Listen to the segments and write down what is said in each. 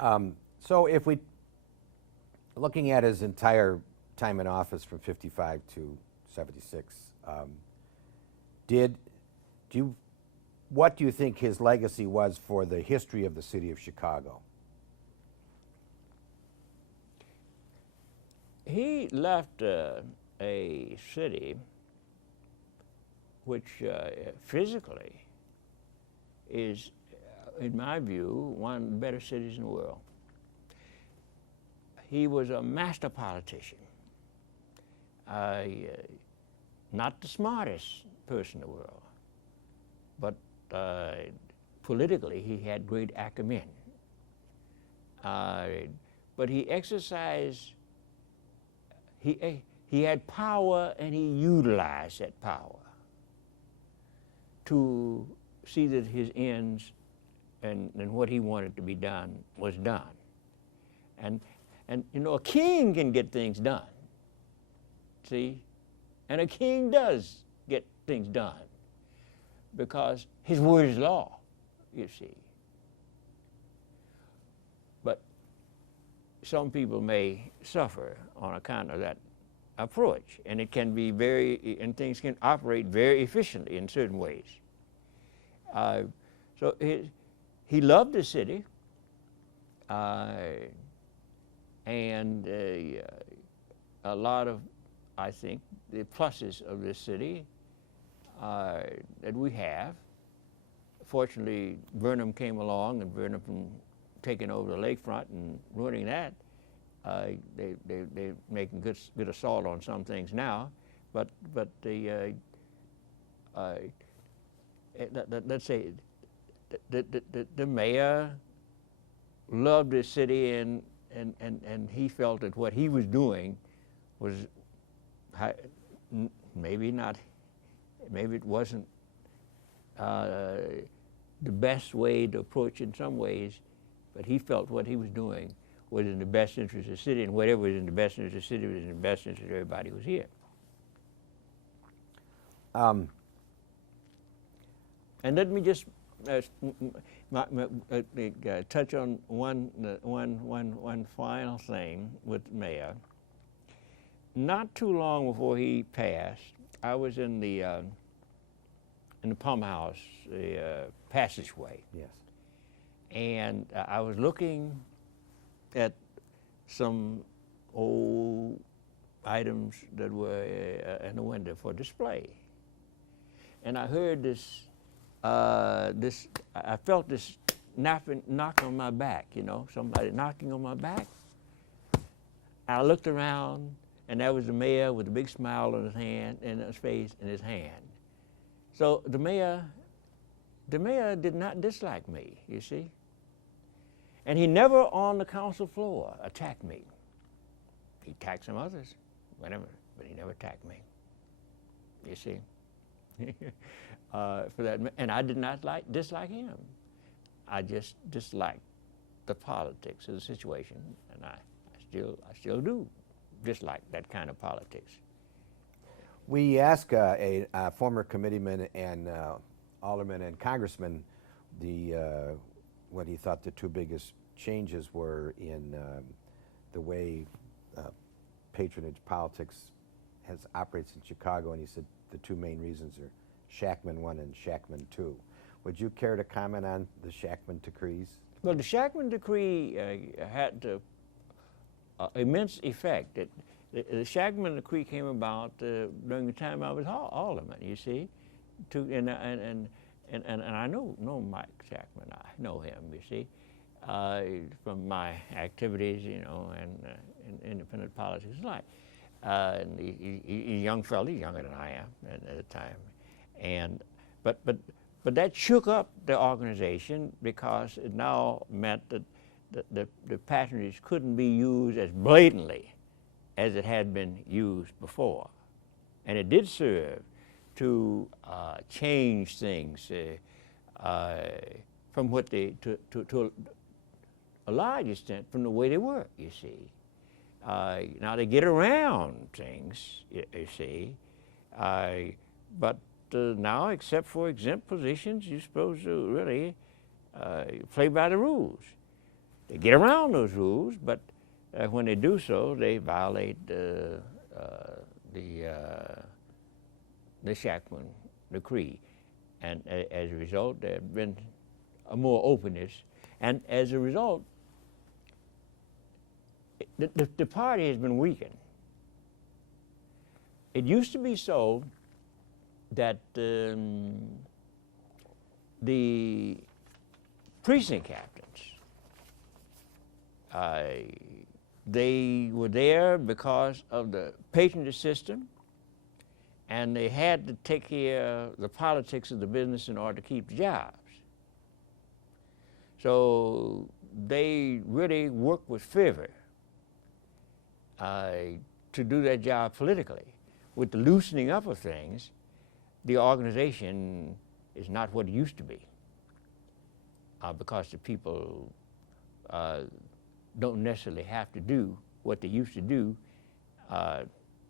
So if we, looking at his entire time in office from 55 to 76, what do you think his legacy was for the history of the city of Chicago? He left a city which physically is, in my view, one of the better cities in the world. He was a master politician, not the smartest person in the world, but politically he had great acumen. But he exercised, he had power and he utilized that power to see that his ends and what he wanted to be done was done. And you know, a king can get things done, see? And a king does get things done because his word is law, you see. But some people may suffer on account of that approach, and it can be and things can operate very efficiently in certain ways. So he loved the city, and a lot of, I think, the pluses of this city that we have. Fortunately, Burnham came along, and Burnham, from taking over the lakefront and ruining that, they're making good assault on some things now, but let's say the mayor loved the city, and he felt that what he was doing was maybe it wasn't the best way to approach in some ways, but he felt what he was doing was in the best interest of the city, and whatever was in the best interest of the city was in the best interest of everybody who was here. And let me just touch on one final thing with the mayor. Not too long before he passed, I was in the pump house, the passageway. Yes. And I was looking at some old items that were in the window for display. And I heard I felt this knock on my back, you know, somebody knocking on my back. I looked around, and that was the mayor with a big smile on his hand, and his face, and his hand. So the mayor did not dislike me, you see. And he never on the council floor attacked me. He attacked some others, whatever, but he never attacked me, you see. For that, and I did not dislike him. I just disliked the politics of the situation, and I still do dislike that kind of politics. We asked a former committeeman and alderman and congressman what he thought the two biggest changes were in the way patronage politics operates in Chicago, and he said the two main reasons are Shackman 1 and Shackman 2. Would you care to comment on the Shackman decrees? Well, the Shackman decree had immense effect. The Shackman decree came about during the time I was alderman, you see. And I know Mike Shackman. I know him, you see, from my activities, you know, and independent politics like. And he's a young fellow, he's younger than I am at the time. And but that shook up the organization because it now meant that the patronage couldn't be used as blatantly as it had been used before. And it did serve to change things from what to a large extent from the way they were, you see. Now they get around things, you see, but now, except for exempt positions, you're supposed to really play by the rules. They get around those rules, but when they do so, they violate the Shackman Decree. And as a result, there has been a more openness. And as a result, the party has been weakened. It used to be so that the precinct captains, they were there because of the patronage system, and they had to take care of the politics of the business in order to keep the jobs. So they really worked with fervor to do their job politically. With the loosening up of things, the organization is not what it used to be because the people don't necessarily have to do what they used to do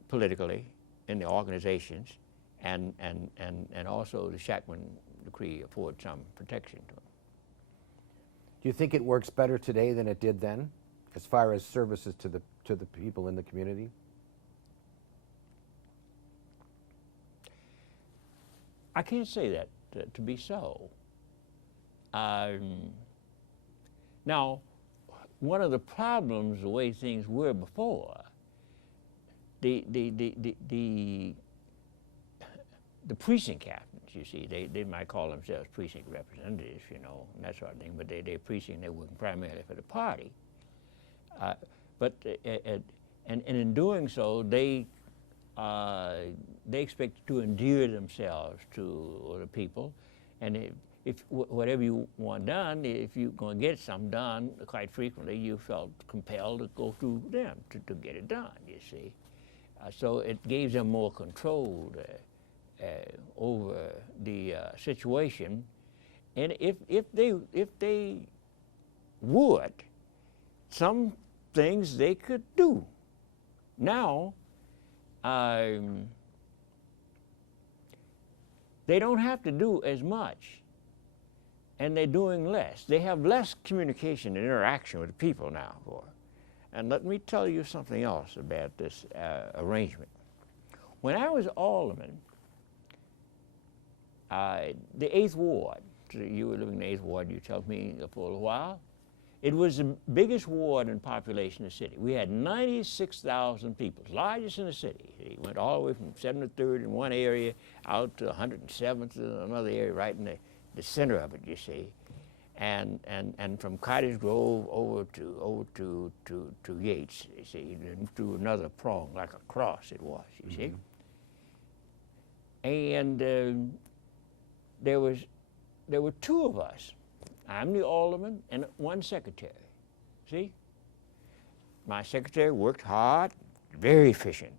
politically in the organizations, and also the Shackman Decree affords some protection to them. Do you think it works better today than it did then, as far as services to the people in the community? I can't say that to be so. Now, one of the problems, the way things were before, the precinct captains, you see, they might call themselves precinct representatives, you know, and that sort of thing, but they're precinct, they're working primarily for the party. And in doing so, they expect to endear themselves to the people, and if whatever you want done, if you're going to get something done, quite frequently you felt compelled to go through them to get it done, you see. So it gave them more control over the situation, and if they would, some things they could do. Now, they don't have to do as much, and they're doing less. They have less communication and interaction with the people now. And let me tell you something else about this arrangement. When I was alderman, the 8th Ward, you were living in the 8th Ward, you told me for a while, it was the biggest ward in population in the city. We had 96,000 people, largest in the city. It went all the way from 73rd in one area out to 107th in another area, right in the center of it, you see. And from Cottage Grove over to Yates, you see, and through another prong, like a cross it was, you see. And there were 2 of us. I'm the alderman and 1 secretary, see? My secretary worked hard, very efficient.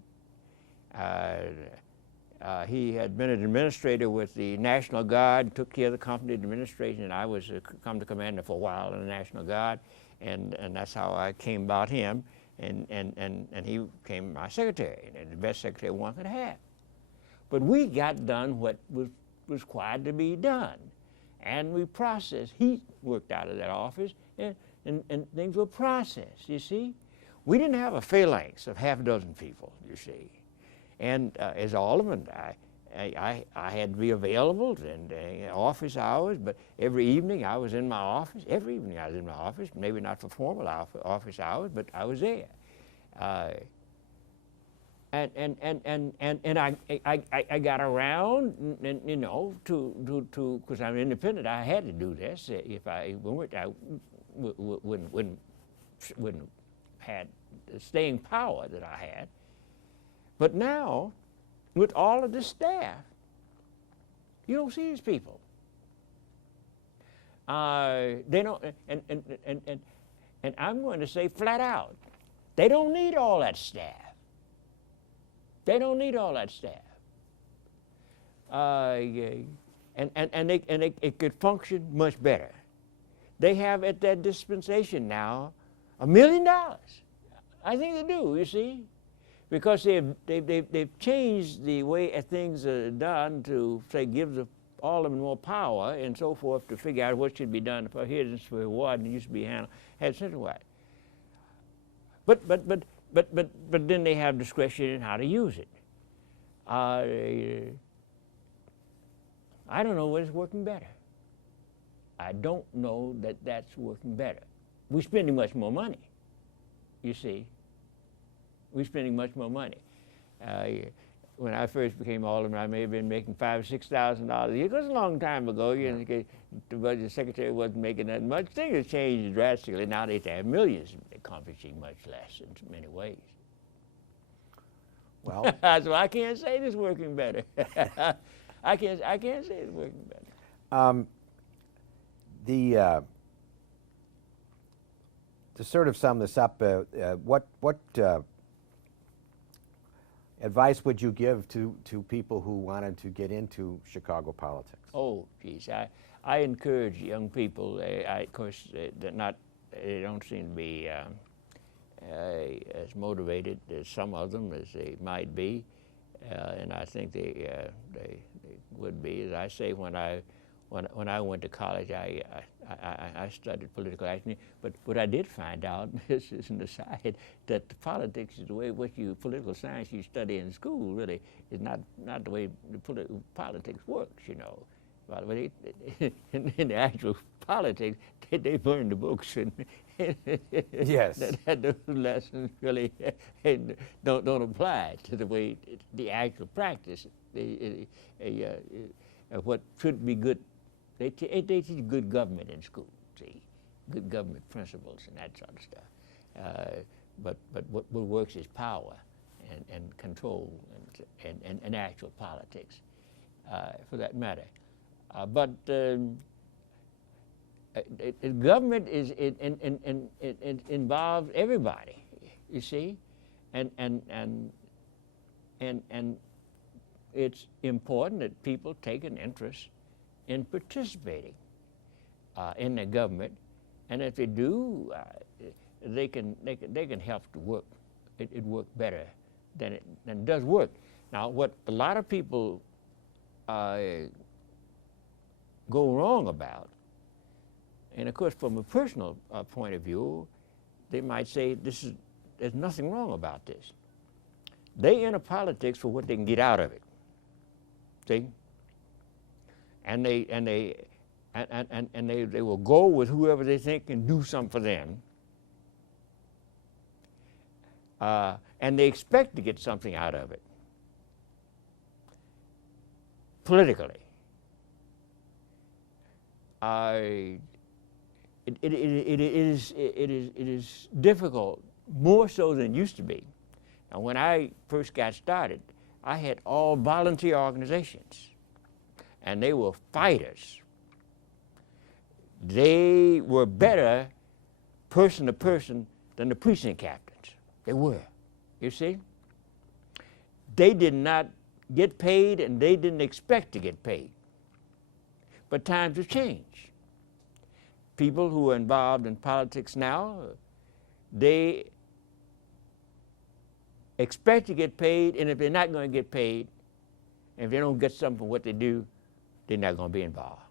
He had been an administrator with the National Guard, took care of the company administration, and I was come to commander for a while in the National Guard, and that's how I came about him, and he became my secretary, and the best secretary one could have. But we got done what was required to be done, and we processed. He worked out of that office, and things were processed, you see. We didn't have a phalanx of half a dozen people, you see. And as alderman, I had to be available in office hours, but every evening I was in my office. Every evening I was in my office, maybe not for formal office hours, but I was there. And I got around, and you know, to because I'm independent, I had to do this. If I weren't, I wouldn't had the staying power that I had. But now, with all of the staff, you don't see these people. They don't, and I'm going to say flat out, they don't need all that staff. They don't need all that staff. It could function much better. They have at their dispensation now $1 million. I think they do, you see. Because they've changed the way things are done to, say, give the aldermen more power and so forth to figure out what should be done. For here, this for what and it used to be handled citywide. But then they have discretion in how to use it. I don't know what's working better. I don't know that that's working better. We're spending much more money, you see. We're spending much more money. When I first became alderman, I may have been making $5,000 or $6,000 a year. It was a long time ago. You know, the budget secretary wasn't making that much. Things have changed drastically. Now they have millions accomplishing much less in many ways. Well, so I can't say it's working better. I can't say it's working better. To sort of sum this up, what advice would you give to people who wanted to get into Chicago politics? Oh, geez, I encourage young people. Of course, they don't seem to be as motivated as some of them as they might be, and I think they would be. As I say, when I went to college, I studied political action, but what I did find out, this is an aside, that the politics is the way political science you study in school really is not the way politics works, you know. But in the actual politics, they burn the books and yes, that those lessons really don't apply to the way the actual practice. What should be good. They teach good government in school, see, good government principles and that sort of stuff. But what works is power and control and actual politics, for that matter. But government involves everybody, you see, and it's important that people take an interest in participating in the government, and if they do, they can help to work. It work better than it does work. Now, what a lot of people go wrong about, and of course, from a personal point of view, they might say there's nothing wrong about this. They enter politics for what they can get out of it. See. And they will go with whoever they think can do something for them, and they expect to get something out of it politically. It is difficult, more so than it used to be. Now, when I first got started, I had all volunteer organizations. And they were fighters. They were better person to person than the precinct captains. They were, you see. They did not get paid and they didn't expect to get paid. But times have changed. People who are involved in politics now, they expect to get paid, and if they're not going to get paid, and if they don't get something for what they do, they're not going to be involved.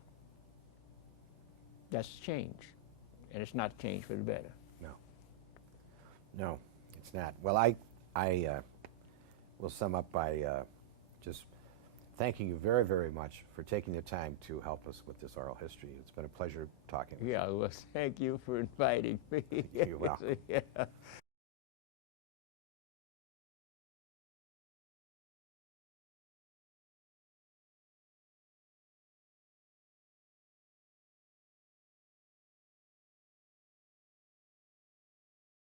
That's change, and it's not change for the better. No, it's not. Well, I will sum up by just thanking you very, very much for taking the time to help us with this oral history. It's been a pleasure talking with you. Yeah, well, thank you for inviting me. You're welcome. Yeah.